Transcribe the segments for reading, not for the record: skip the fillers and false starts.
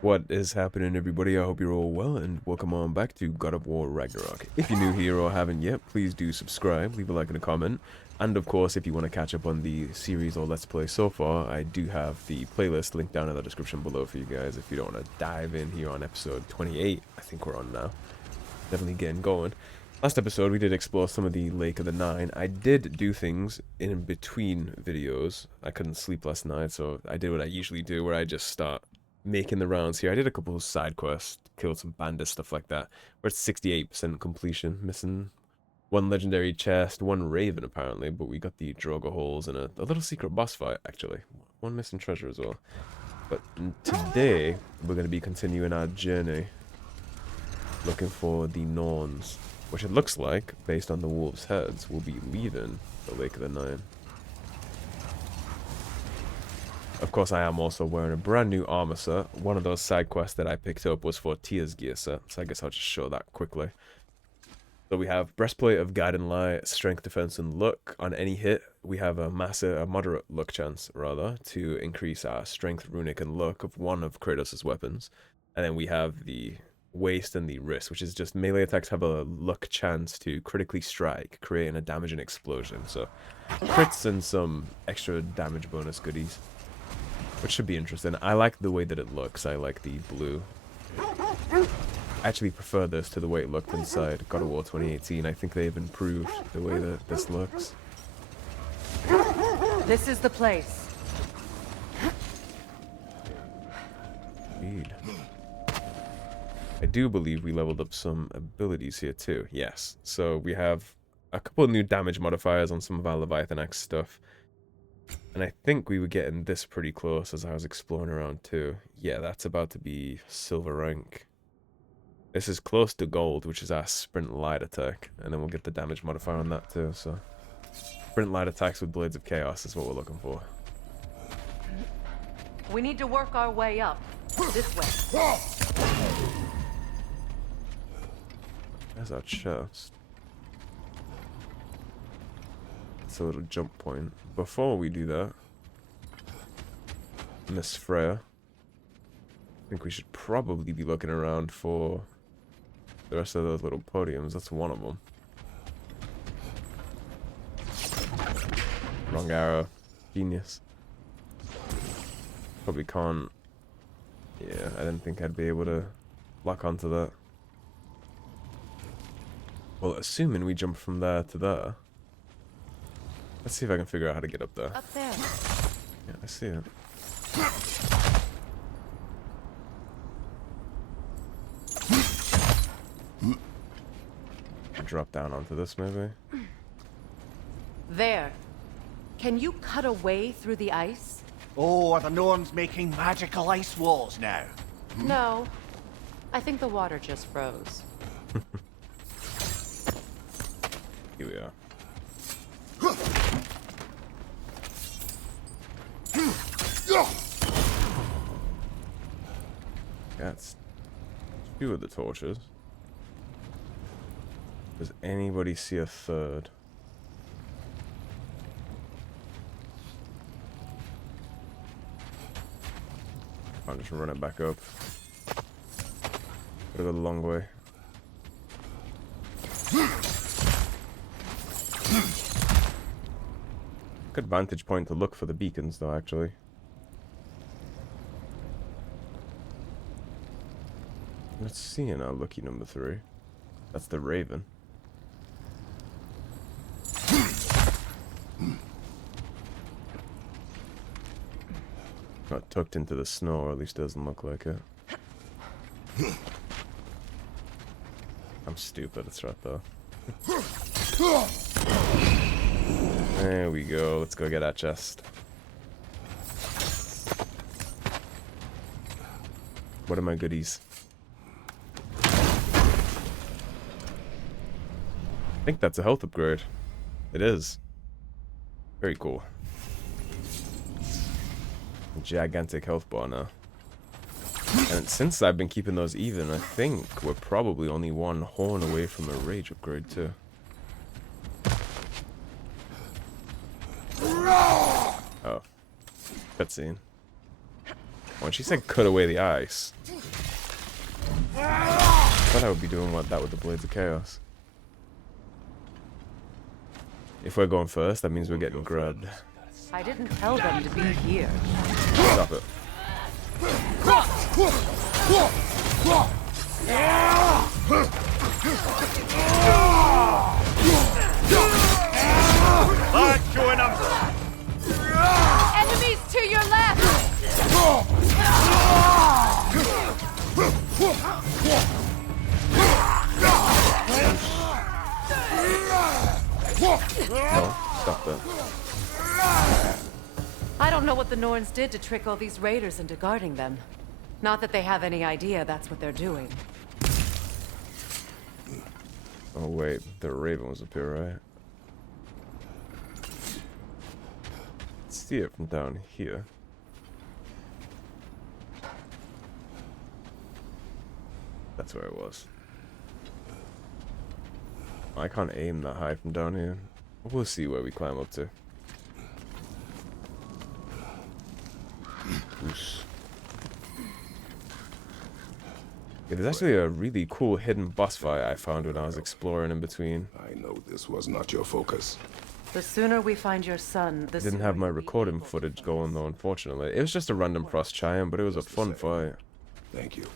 What is happening, everybody? I hope you're all well, and welcome on back to God of War Ragnarok. If you're new here or haven't yet, please do subscribe, leave a like and a comment, and of course, if you want to catch up on the series or Let's Play so far, I do have the playlist linked down in the description below for you guys if you don't want to dive in here on episode 28. I think we're on now. Definitely getting going. Last episode, we did explore some of the Lake of the Nine. I did do things in between videos. I couldn't sleep last night, so I did what I usually do, where I just start making the rounds here. I did a couple of side quests, killed some bandits, stuff like that. We're at 68% completion, missing one legendary chest, one raven apparently, but we got the Droga holes and a little secret boss fight, actually. One missing treasure as well. But today, we're going to be continuing our journey, looking for the Norns, which it looks like, based on the wolves' heads, will be leaving the Lake of the Nine. Of course, I am also wearing a brand new armor set. One of those side quests that I picked up was for Tia's gear set, so I guess I'll just show that quickly. So we have Breastplate of Guide and Light, Strength, Defense, and Luck. On any hit, we have a moderate luck chance, rather, to increase our Strength, Runic, and Luck of one of Kratos' weapons. And then we have the Waist and the Wrist, which is just melee attacks have a luck chance to critically strike, creating a damaging explosion. So crits and some extra damage bonus goodies, which should be interesting. I like the way that it looks. I like the blue. I actually prefer this to the way it looked inside God of War 2018. I think they've improved the way that this looks. This is the place. Indeed. I do believe we leveled up some abilities here too. Yes. So we have a couple of new damage modifiers on some of our Leviathan X stuff. And I think we were getting this pretty close as I was exploring around too. Yeah, that's about to be silver rank. This is close to gold, which is our sprint light attack. And then we'll get the damage modifier on that too, so. Sprint light attacks with Blades of Chaos is what we're looking for. We need to work our way up. This way. There's our chest. It's a little jump point. Before we do that, Miss Freya, I think we should probably be looking around for the rest of those little podiums. That's one of them. Wrong arrow. Genius. Probably can't. Yeah, I didn't think I'd be able to lock onto that. Well, assuming we jump from there to there. Let's see if I can figure out how to get up there. Up there. Yeah, I see it. Drop down onto this, maybe. There. Can you cut a way through the ice? Oh, are the Norns making magical ice walls now? No. I think the water just froze. Here we are. That's a few of the torches. Does anybody see a third? I'll just run it back up. Gotta go the long way. Good vantage point to look for the beacons, though, actually. Let's see now, lucky number 3. That's the Raven. Not tucked into the snow, or at least doesn't look like it. I'm stupid, it's right there. There we go, let's go get that chest. What are my goodies? I think that's a health upgrade. It is. Very cool. Gigantic health bar now. And since I've been keeping those even, I think we're probably only one horn away from a rage upgrade too. Oh. Cutscene. When she said cut away the ice, thought I would be doing that with the Blades of Chaos. If we're going first, that means we're getting grabbed. I didn't tell them to be here. Stop it. Join them! Enemies to your left! No, stop that. I don't know what the Norns did to trick all these raiders into guarding them. Not that they have any idea that's what they're doing. Oh wait, the Raven was up here, right? Let's see it from down here. That's where it was. I can't aim that high from down here. We'll see where we climb up to. Oosh. Yeah, there's actually a really cool hidden boss fight I found when I was exploring in between. I know this was not your focus. The sooner we find your son, the Didn't have my recording footage going though, unfortunately. It was just a random frost giant, but it was a fun fight. Thank you.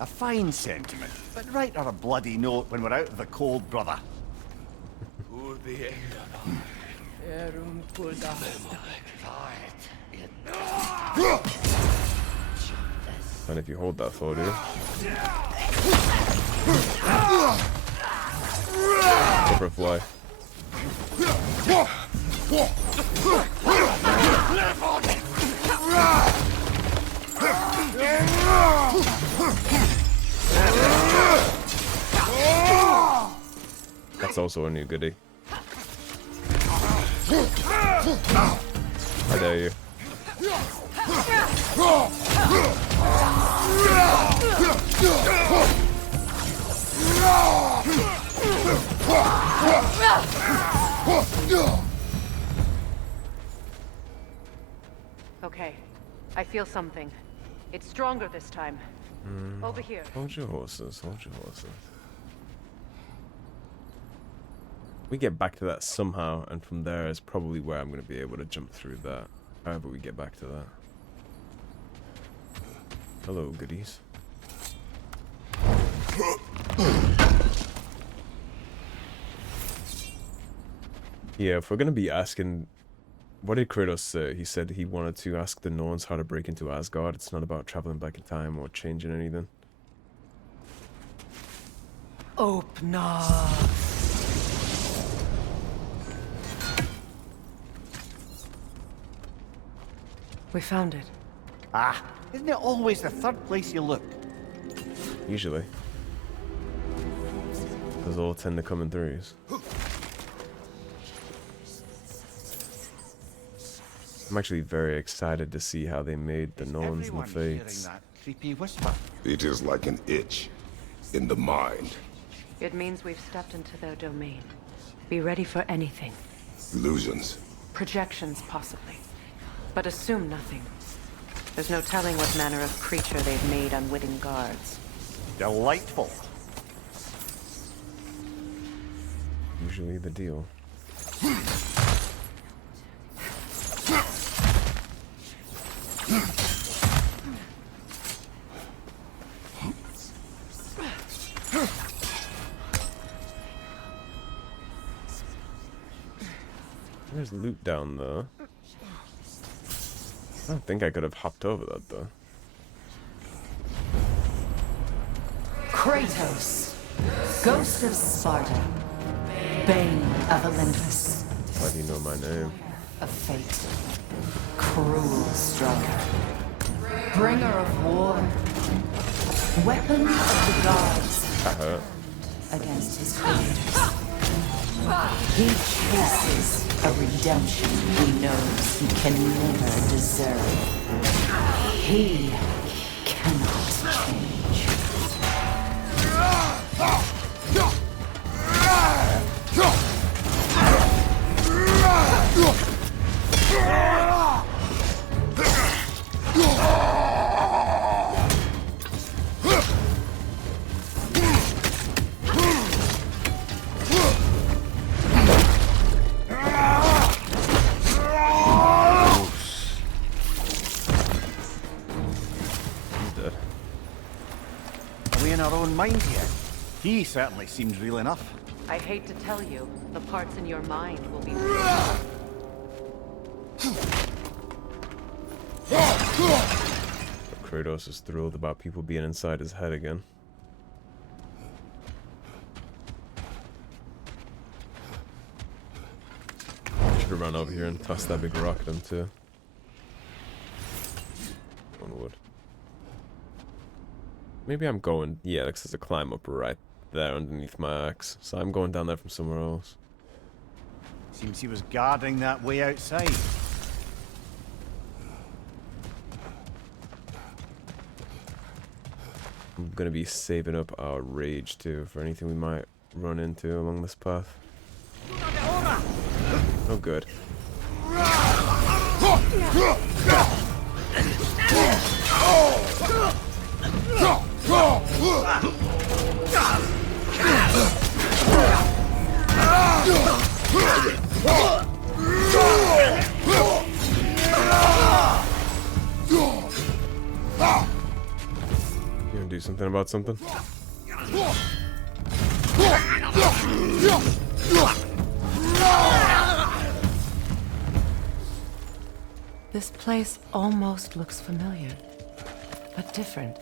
A fine sentiment, but write her a bloody note when we're out of the cold, brother. And if you hold that for you. Go for a fly. That's also a new goodie. How dare you? Okay, I feel something. It's stronger this time. Over here. Hold your horses, hold your horses. We get back to that somehow, and from there is probably where I'm going to be able to jump through that. However we get back to that. Hello, goodies. Yeah, if we're going to be asking... What did Kratos say? He said he wanted to ask the Norns how to break into Asgard. It's not about traveling back in time or changing anything. Open up. We found it. Ah, isn't it always the third place you look? Usually. Those all tend to come in threes. I'm actually very excited to see how they made the Norns and the Everyone hearing Fates. that creepy whisper. It is like an itch in the mind. It means we've stepped into their domain. Be ready for anything. Illusions. Projections, possibly. But assume nothing. There's no telling what manner of creature they've made unwitting guards. Delightful. Usually the deal. There's loot down there. I don't think I could have hopped over that though. Kratos, Ghost of Sparta, Bane of Olympus, Why do you know my name? of fate, cruel striker, bringer of war, weapon of the gods That hurt. against his creators. He chases a redemption he knows he can never deserve. He cannot change. dead. Are we in our own mind here? He certainly seems real enough. I hate to tell you, the parts in your mind will be Kratos is thrilled about people being inside his head again. Should have run over here and tossed that big rock at him too. One wood. Maybe I'm going... Yeah, because there's a climb up right there underneath my axe. So I'm going down there from somewhere else. Seems he was guarding that way outside. I'm going to be saving up our rage too for anything we might run into along this path. Oh good. You gonna do something about something? This place almost looks familiar, but different.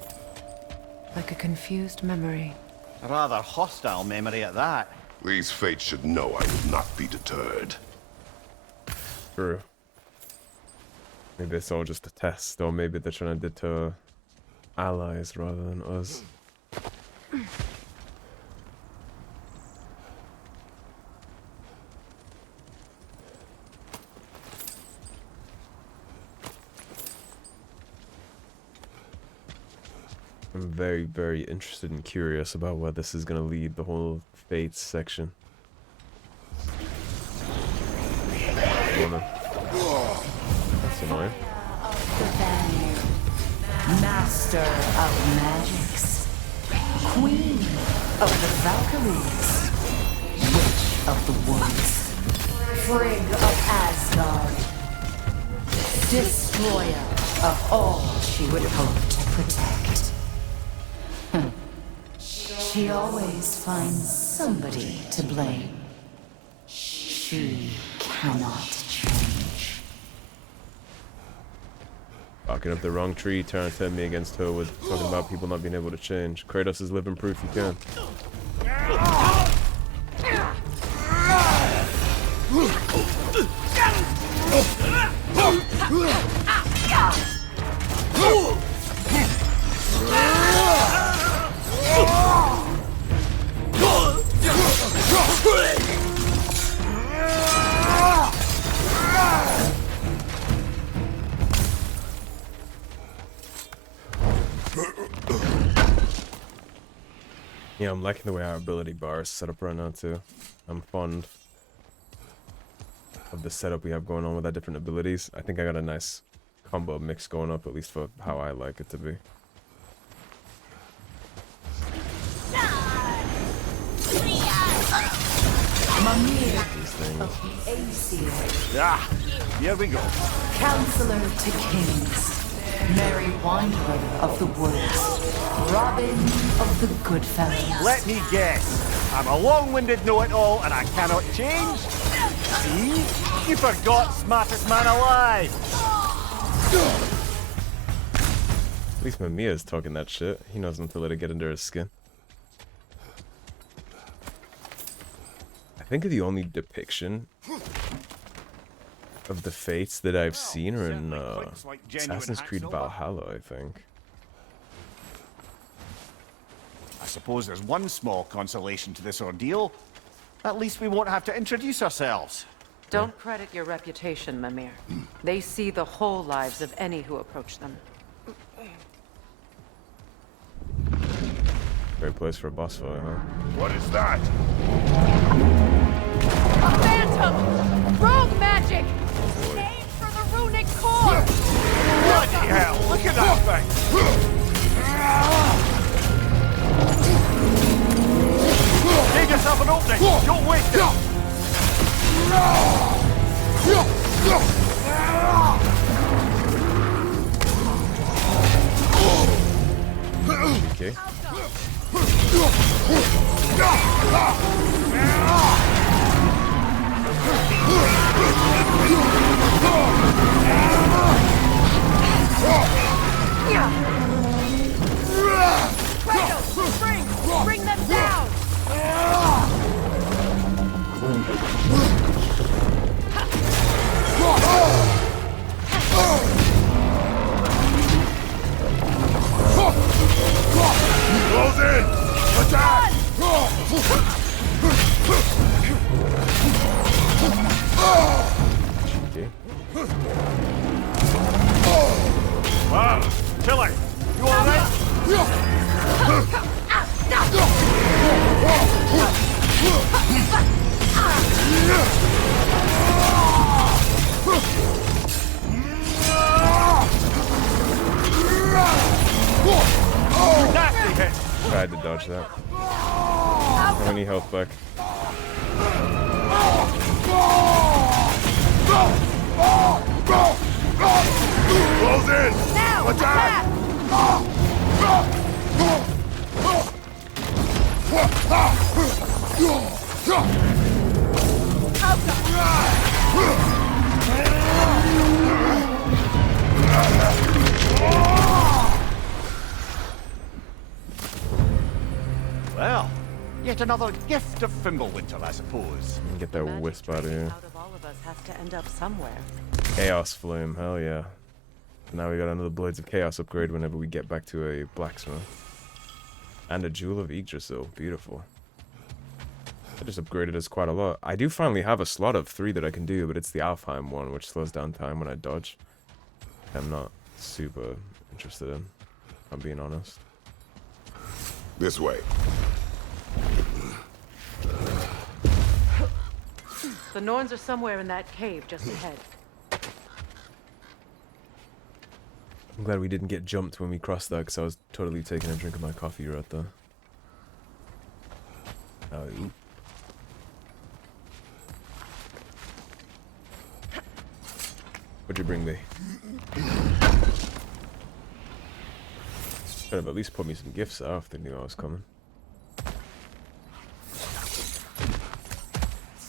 Like a confused memory. A rather hostile memory at that. These fates should know I will not be deterred. True. Maybe it's all just a test, or maybe they're trying to deter allies rather than us. I'm very, very interested and curious about where this is going to lead, the whole Fates section. That's annoying. The Vanir, master of magics, queen of the Valkyries, witch of the woods, Frigg of Asgard, destroyer of all she would hope to protect. She always finds somebody to blame. She cannot change. Barking up the wrong tree, trying to turn me against her with talking about people not being able to change. Kratos is living proof you can. Yeah, I'm liking the way our ability bar is set up right now too. I'm fond of the setup we have going on with our different abilities. I think I got a nice combo mix going up, at least for how I like it to be. These things. Ah, here we go. Counselor to kings, Merry Wanderer of the woods, Robin of the Goodfellas. Let me guess. I'm a long-winded know-it-all and I cannot change? See? You forgot smartest man alive. At least Mamiya's talking that shit. He knows not to let it get under his skin. I think the only depiction of the fates that I've seen are in Assassin's Creed Valhalla, I think. I suppose there's one small consolation to this ordeal. At least we won't have to introduce ourselves. Don't credit your reputation, Mimir. They see the whole lives of any who approach them. Great place for a boss fight, huh? What is that? A phantom! Rogue magic! Aim for the runic core! Bloody hell, look at that thing! Give yourself an opening! Don't waste it! Okay. Kratos, bring them down! Close in! Attack! Okay. Wow, Tilly, you alright? Nasty hit! I had to dodge that. How many health back? Close in! Now, Attack! Well, yet another gift of Fimbulwinter, I suppose. Get that Magic wisp out of here. out of all of us has to end up somewhere. Chaos Flame, hell yeah. Now we got another Blades of Chaos upgrade whenever we get back to a blacksmith. And a Jewel of Yggdrasil, beautiful. I just upgraded us quite a lot. I do finally have a slot of 3 that I can do, but it's the Alfheim one, which slows down time when I dodge. I'm not super interested in, if I'm being honest. This way. The Norns are somewhere in that cave just ahead. I'm glad we didn't get jumped when we crossed that, because I was totally taking a drink of my coffee right there. Oh, oop. What'd you bring me? Could have at least put me some gifts out if they knew I was coming.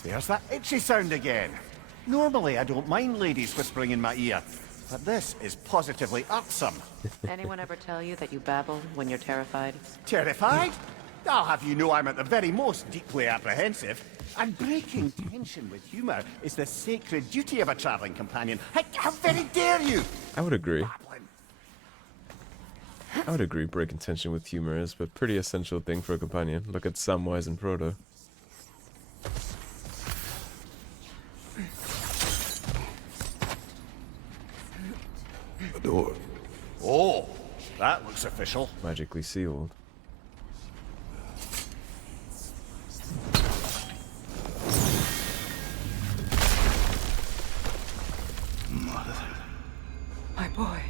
There's that itchy sound again. Normally, I don't mind ladies whispering in my ear, but this is positively irksome. Anyone ever tell you that you babble when you're terrified? Terrified? I'll have you know I'm at the very most deeply apprehensive. And breaking tension with humour is the sacred duty of a travelling companion. How very dare you! I would agree. Babbling. I would agree breaking tension with humor is a pretty essential thing for a companion. Look at Samwise and Frodo. A door. Oh, that looks official. Magically sealed. My boy.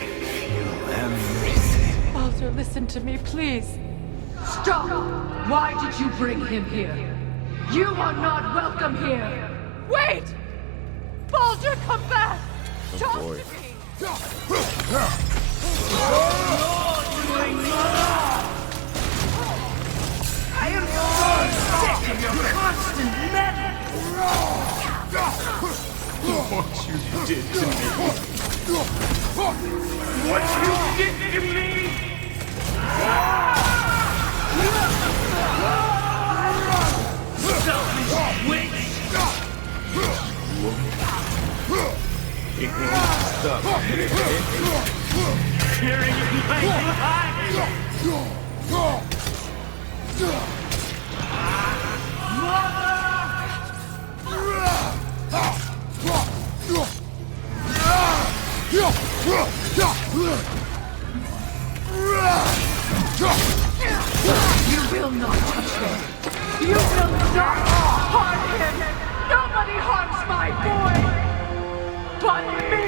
Feel everything. Baldur, listen to me, please. Stop! Why did you bring him here? You are not welcome here! Wait! Baldur, come back! Oh Talk boy. to me! I am so sick of your constant meddling! What you did to me. What you did to me. Selfish witch. It won't stop. Tearing my eyes. You will not touch him! You will not harm him! Nobody harms my boy! But me!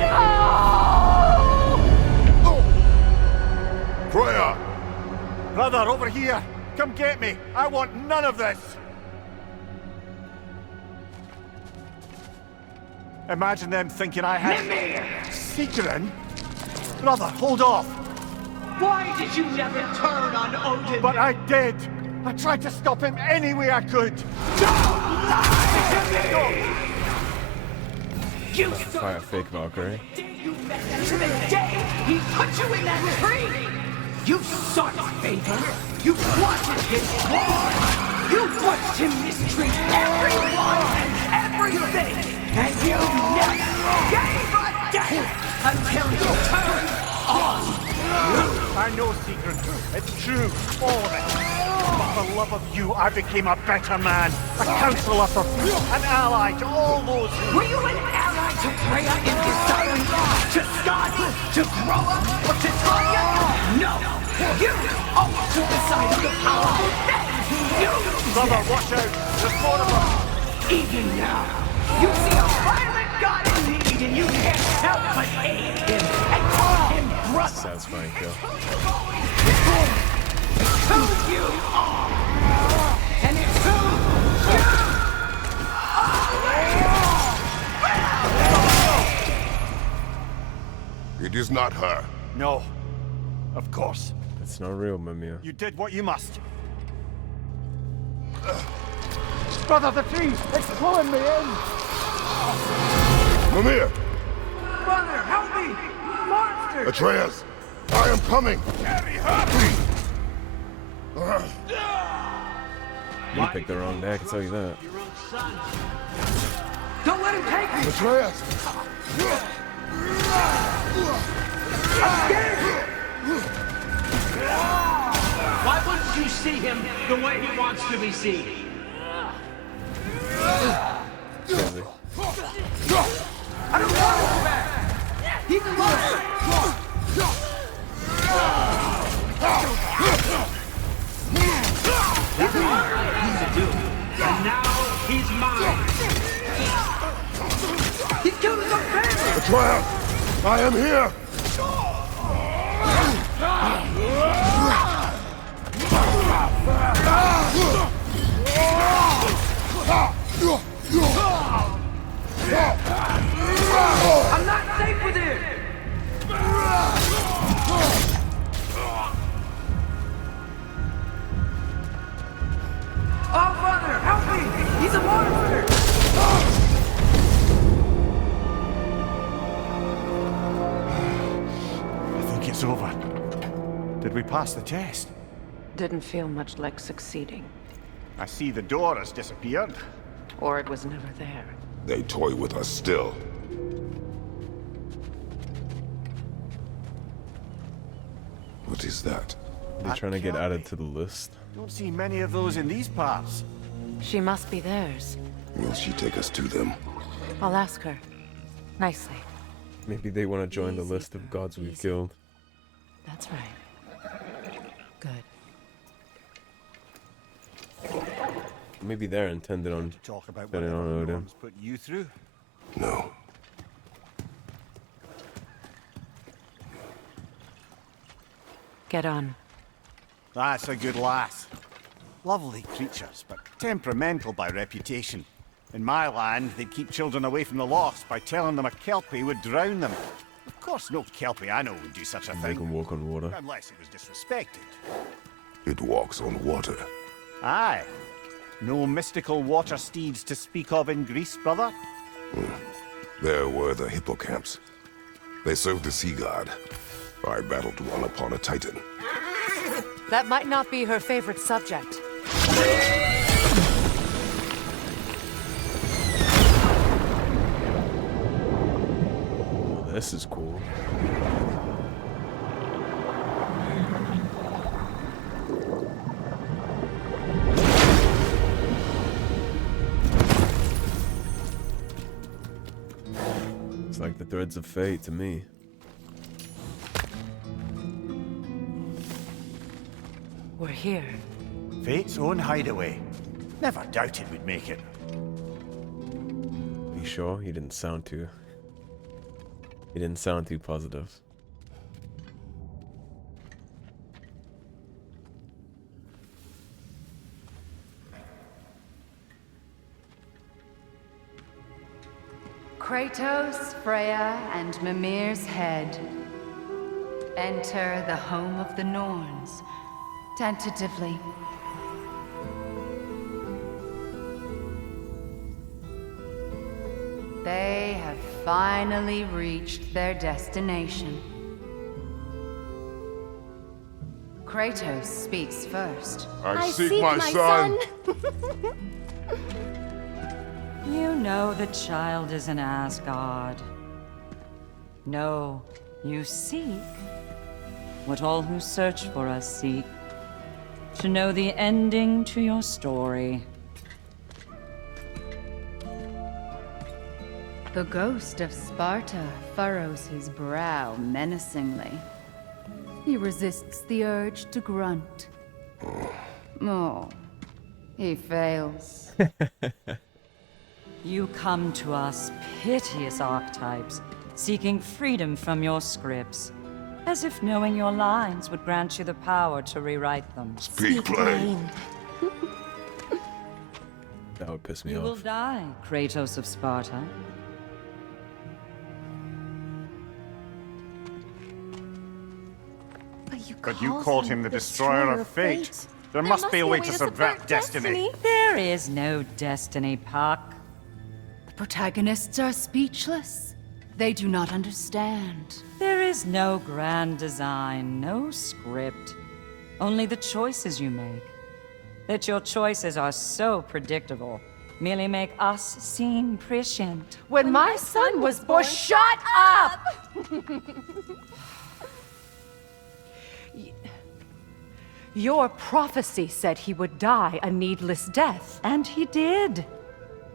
No! Freya! Brother, over here! Come get me! I want none of this! Imagine them thinking I had... Seekerin? Brother, hold off! Why did you never turn on Odin? But I did! I tried to stop him any way I could! Don't lie to me! You Fire fake Valkyrie. you met him to the day he put you in that tree! You sought favor! You wanted his war! You watched him mistreat everyone and everything! And you never gave a damn until you turned on! I know, Secret. It's true, all of it. But for love of you, I became a better man, a counselor for Freya, an ally to all those who... Were you an ally to Freya in desiring to Skadi, to grow up, or to Tanya? No! You always took the side of the powerful, then you... Brother, watch out! There's more of them! Even now, you see a violent god in need and you can't help but aid him and call him brother. Satisfying kill. It's who you are! And it's who you are! It is not her. No. Of course. It's not real, Mimir. You did what you must. Brother, the tree! It's pulling me in! Mimir! Brother, help me! Monster! Atreus! I am coming! Carry her! You picked the wrong day, I can tell you that. Don't let him take me! Atreus! I'm scared! Why wouldn't you see him the way he wants to be seen? Crazy. I don't want him back! He's alive! That's all right to do. And now he's mine. He's killed his own family! Atreus! I am here! I'm not safe with him! Oh, brother, help me! He's a monster! I think it's over. Did we pass the test? Didn't feel much like succeeding. I see the door has disappeared. Or it was never there. They toy with us still. What is that? They're trying to get added to the list. Don't see many of those in these parts. She must be theirs. Will she take us to them? I'll ask her. Nicely. Maybe they want to join the list of gods we've killed. That's right. Good. Maybe they're intended on Talk about what turning on Odin. Norns put you through. No. Get on. That's a good lass. Lovely creatures, but temperamental by reputation. In my land, they'd keep children away from the lost by telling them a Kelpie would drown them. Of course, no Kelpie I know would do such a They thing. can walk on water. Unless it was disrespected. It walks on water. Aye. No mystical water steeds to speak of in Greece, brother? There were the hippocamps. They served the sea god. I battled one upon a titan. That might not be her favorite subject. Oh, this is cool. It's like the threads of fate to me. We're here. Fate's own hideaway. Never doubted we'd make it. You sure? He didn't sound too positive. Kratos, Freya, and Mimir's head. Enter the home of the Norns. Tentatively. They have finally reached their destination. Kratos speaks first. I seek my son. You know the child is in Asgard. No, you seek what all who search for us seek. To know the ending to your story. The ghost of Sparta furrows his brow menacingly. He resists the urge to grunt. Oh, he fails. You come to us, piteous archetypes, seeking freedom from your scripts, as if knowing your lines would grant you the power to rewrite them. Speak plain. That would piss me You will off. die, Kratos of Sparta. But you called him the destroyer of fate. There must be a way to subvert destiny. There is no destiny, Puck. The protagonists are speechless. They do not understand. There is no grand design, no script. Only the choices you make. That your choices are so predictable merely make us seem prescient. When my son was born, shut up! Your prophecy said he would die a needless death. And he did.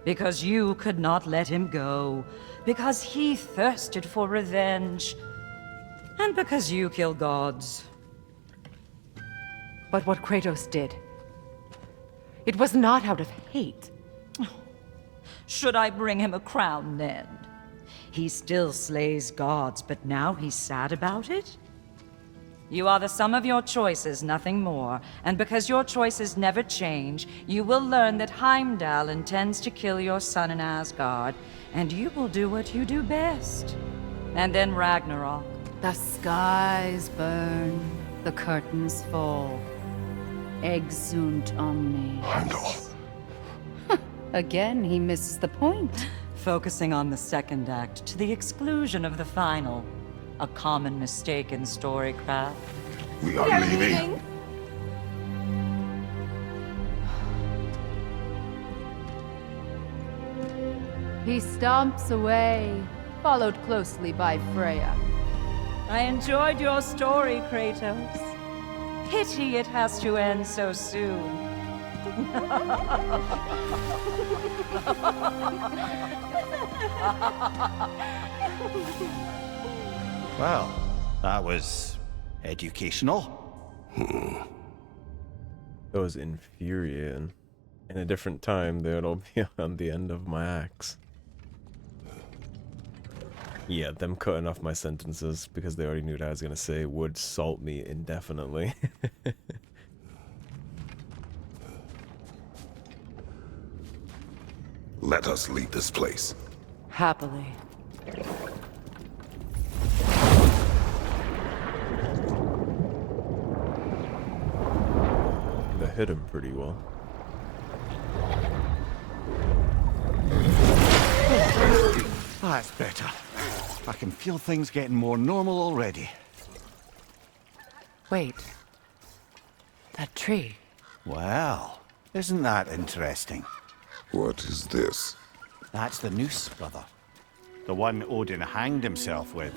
Because you could not let him go. Because he thirsted for revenge. And because you kill gods. But what Kratos did, it was not out of hate. Should I bring him a crown then? He still slays gods, but now he's sad about it? You are the sum of your choices, nothing more. And because your choices never change, you will learn that Heimdall intends to kill your son in Asgard, and you will do what you do best. And then Ragnarok. The skies burn, the curtains fall. Exunt omnes. Heimdall. Again, he misses the point. Focusing on the second act to the exclusion of the final. A common mistake in storycraft. We are leaving. He stomps away, followed closely by Freya. I enjoyed your story, Kratos. Pity it has to end so soon. Well, that was educational. That was infuriating. In a different time, they would all be on the end of my axe. Yeah, them cutting off my sentences because they already knew what I was gonna say would salt me indefinitely. Let us leave this place. Happily. They hit him pretty well. That's better. I can feel things getting more normal already. Wait. That tree. Well, isn't that interesting? What is this? That's the noose, brother. The one Odin hanged himself with.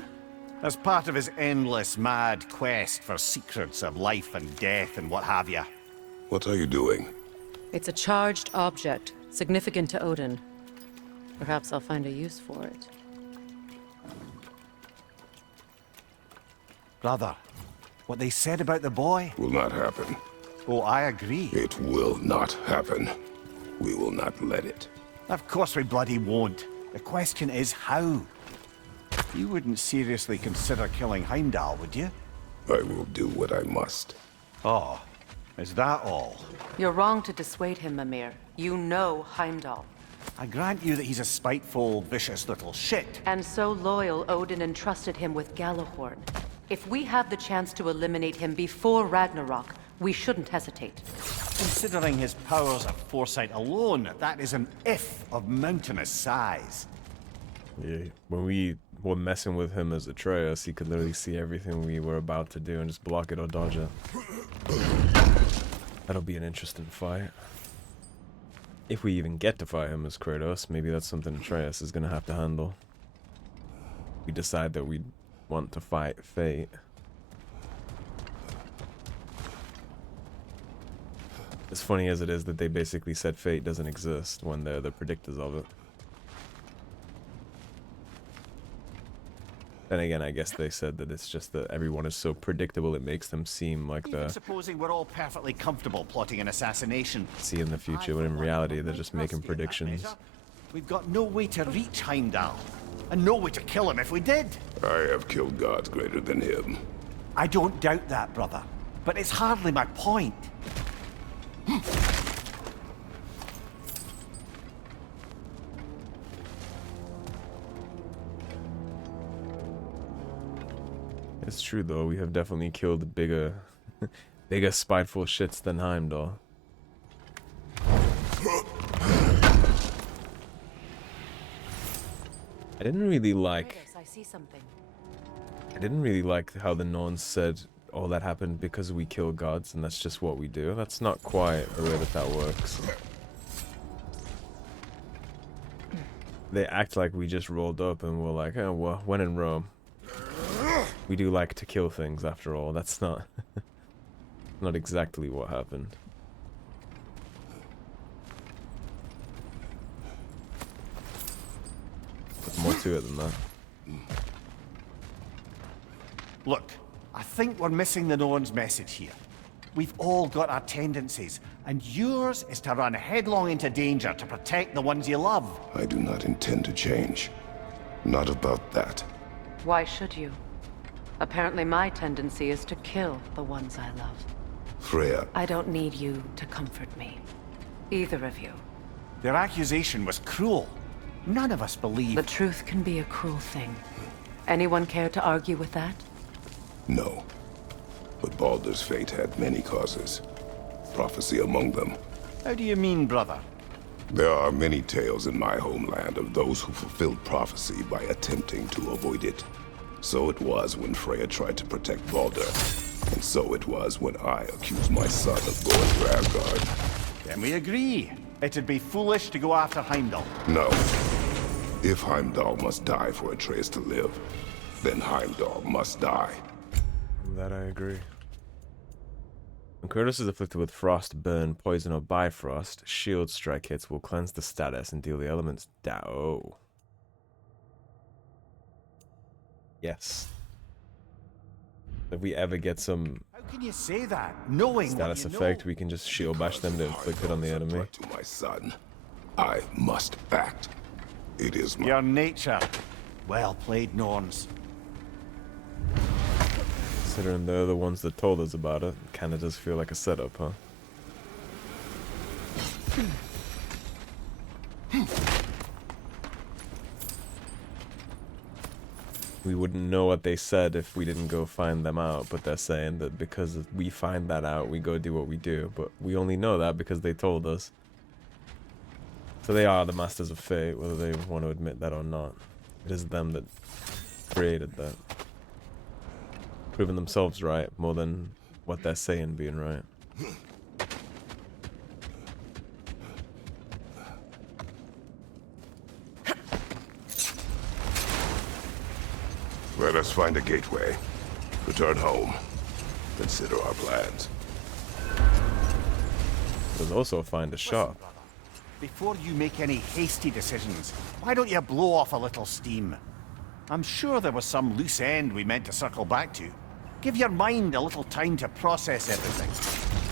As part of his endless, mad quest for secrets of life and death and what have you. What are you doing? It's a charged object, significant to Odin. Perhaps I'll find a use for it. Brother, what they said about the boy? Will not happen. Oh, I agree. It will not happen. We will not let it. Of course we bloody won't. The question is how. You wouldn't seriously consider killing Heimdall, would you? I will do what I must. Oh, is that all? You're wrong to dissuade him, Mimir. You know Heimdall. I grant you that he's a spiteful, vicious little shit. And so loyal, Odin entrusted him with Gjallarhorn. If we have the chance to eliminate him before Ragnarok, we shouldn't hesitate. Considering his powers of foresight alone, that is an if of mountainous size. Yeah, when we were messing with him as Atreus, he could literally see everything we were about to do and just block it or dodge it. That'll be an interesting fight. If we even get to fight him as Kratos, maybe that's something Atreus is going to have to handle. We decide that we want to fight fate. As funny as it is that they basically said fate doesn't exist when they're the predictors of it. Then again, I guess they said that it's just that everyone is so predictable it makes them seem like Even the supposing we're all perfectly comfortable plotting an assassination. see in the future, when in reality they're just making predictions. We've got no way to reach Heimdall, and no way to kill him if we did. I have killed gods greater than him. I don't doubt that, brother, but it's hardly my point. It's true though, we have definitely killed bigger spiteful shits than Heimdall. I didn't really like I see something. how the Norns said all that happened because we kill gods and that's just what we do. That's not quite the way that works. They act like we just rolled up and we're like, oh well, when in Rome. We do like to kill things after all. That's not not exactly what happened. There's more to it than that. Look, I think we're missing the Norns' message here. We've all got our tendencies, and yours is to run headlong into danger to protect the ones you love. I do not intend to change. Not about that. Why should you? Apparently my tendency is to kill the ones I love. Freya, I don't need you to comfort me. Either of you. Their accusation was cruel. None of us believe... The truth can be a cruel thing. Anyone care to argue with that? no. But Baldur's fate had many causes. Prophecy among them. How do you mean, brother? There are many tales in my homeland of those who fulfilled prophecy by attempting to avoid it. So it was when Freya tried to protect Baldur. And so it was when I accused my son of going to Asgard. Then we agree. It'd be foolish to go after Heimdall. No. If Heimdall must die for Atreus to live, then Heimdall must die. That I agree. When Kratos is afflicted with frost, burn, poison, or bifrost, shield strike hits will cleanse the status and deal the elements down. Yes. If we ever get some How can you say that, knowing status what you effect, know? we can just shield bash them to inflict it on the enemy. To my son, I must act. It is my... Your nature. Well played, Norns. Considering they're the ones that told us about it, kinda does feel like a setup, huh? We wouldn't know what they said if we didn't go find them out, but they're saying that because we find that out, we go do what we do. But we only know that because they told us. So they are the masters of fate, whether they want to admit that or not. It is them that created that. Proving themselves right more than what they're saying being right. Let us find a gateway. Return home. Consider our plans. Let's also find a shop. Brother, before you make any hasty decisions, why don't you blow off a little steam? I'm sure there was some loose end we meant to circle back to. Give your mind a little time to process everything.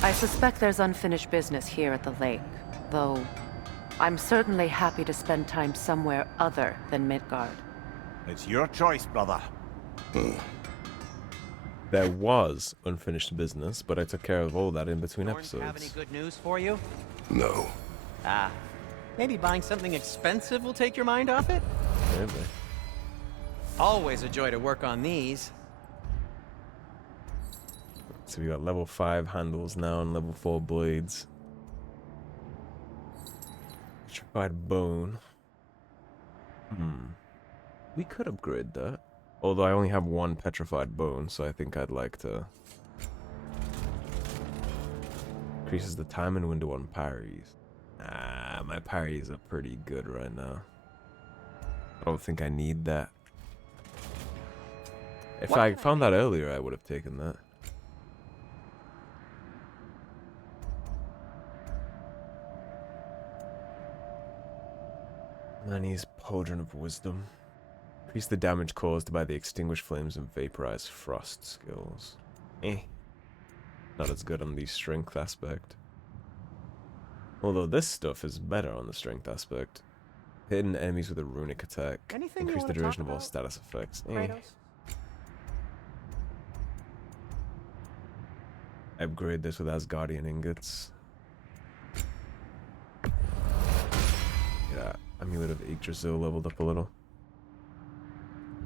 I suspect there's unfinished business here at the lake, though I'm certainly happy to spend time somewhere other than Midgard. It's your choice, brother. There was unfinished business, but I took care of all that in between Norns have any episodes. good news for you? No. Ah, maybe buying something expensive will take your mind off it? Maybe. Always a joy to work on these. So we got level 5 handles now and level 4 blades. Petrified bone. We could upgrade that. Although I only have 1 petrified bone, so I think I'd like to... Increases the time and window on parries. Ah, my parries are pretty good right now. I don't think I need that. If I found that earlier, I would have taken that. Manny's Pauldron of Wisdom. Increase the damage caused by the extinguished flames and vaporize frost skills. Not as good on the strength aspect. Although this stuff is better on the strength aspect. Hidden enemies with a runic attack. Anything Increase you the wanna duration talk of all about, status effects. Kratos? Upgrade this with Asgardian ingots. Yeah, Amulet of Yggdrasil leveled up a little.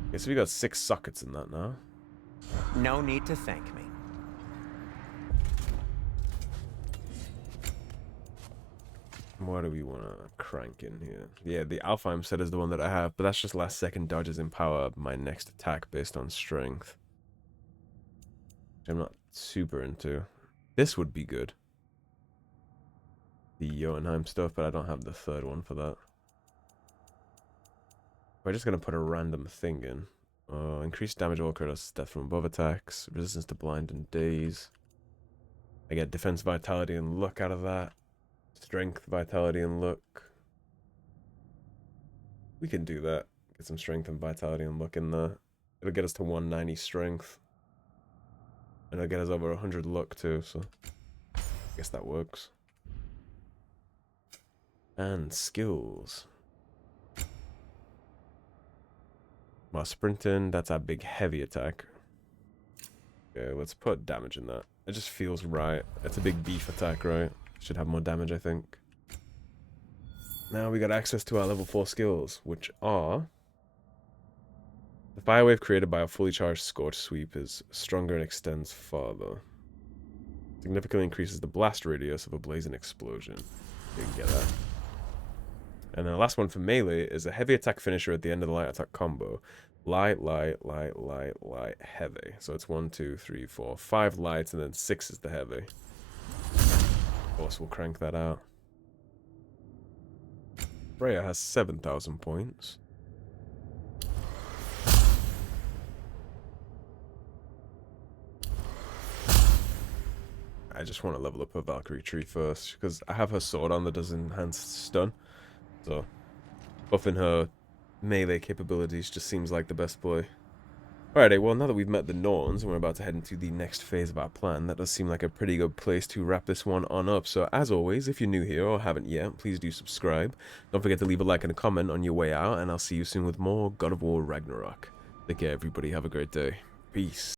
Okay, so we got 6 sockets in that now. No need to thank me. What do we want to crank in here? Yeah, the Alfheim set is the one that I have, but that's just last second dodges empower my next attack based on strength. Which I'm not super into. This would be good. The Jotunheim stuff, but I don't have the third one for that. We're just going to put a random thing in. Increased damage of all Kratos' death from above attacks. Resistance to blind and daze. I get defense, vitality, and luck out of that. Strength, vitality, and luck. We can do that. Get some strength and vitality and luck in there. It'll get us to 190 strength. And it'll get us over 100 luck too, so I guess that works. And skills. Well, sprinting, that's our big heavy attack. Okay, let's put damage in that. It just feels right. It's a big beef attack, right? Should have more damage, I think. Now we got access to our level 4 skills, which are... The fire wave created by a fully charged Scorch Sweep is stronger and extends farther. Significantly increases the blast radius of a blazing explosion. You can get that. And then the last one for melee is a heavy attack finisher at the end of the light attack combo. Light, light, light, light, light, heavy. So it's 1, 2, 3, 4, 5 lights, and then 6 is the heavy. Of course, we'll crank that out. Freya has 7,000 points. I just want to level up her Valkyrie tree first, because I have her sword on that does enhanced stun. So, buffing her melee capabilities just seems like the best play. Alrighty, well, now that we've met the Norns and we're about to head into the next phase of our plan, that does seem like a pretty good place to wrap this one on up. So, as always, if you're new here or haven't yet, please do subscribe. Don't forget to leave a like and a comment on your way out, and I'll see you soon with more God of War Ragnarok. Take care, everybody. Have a great day. Peace.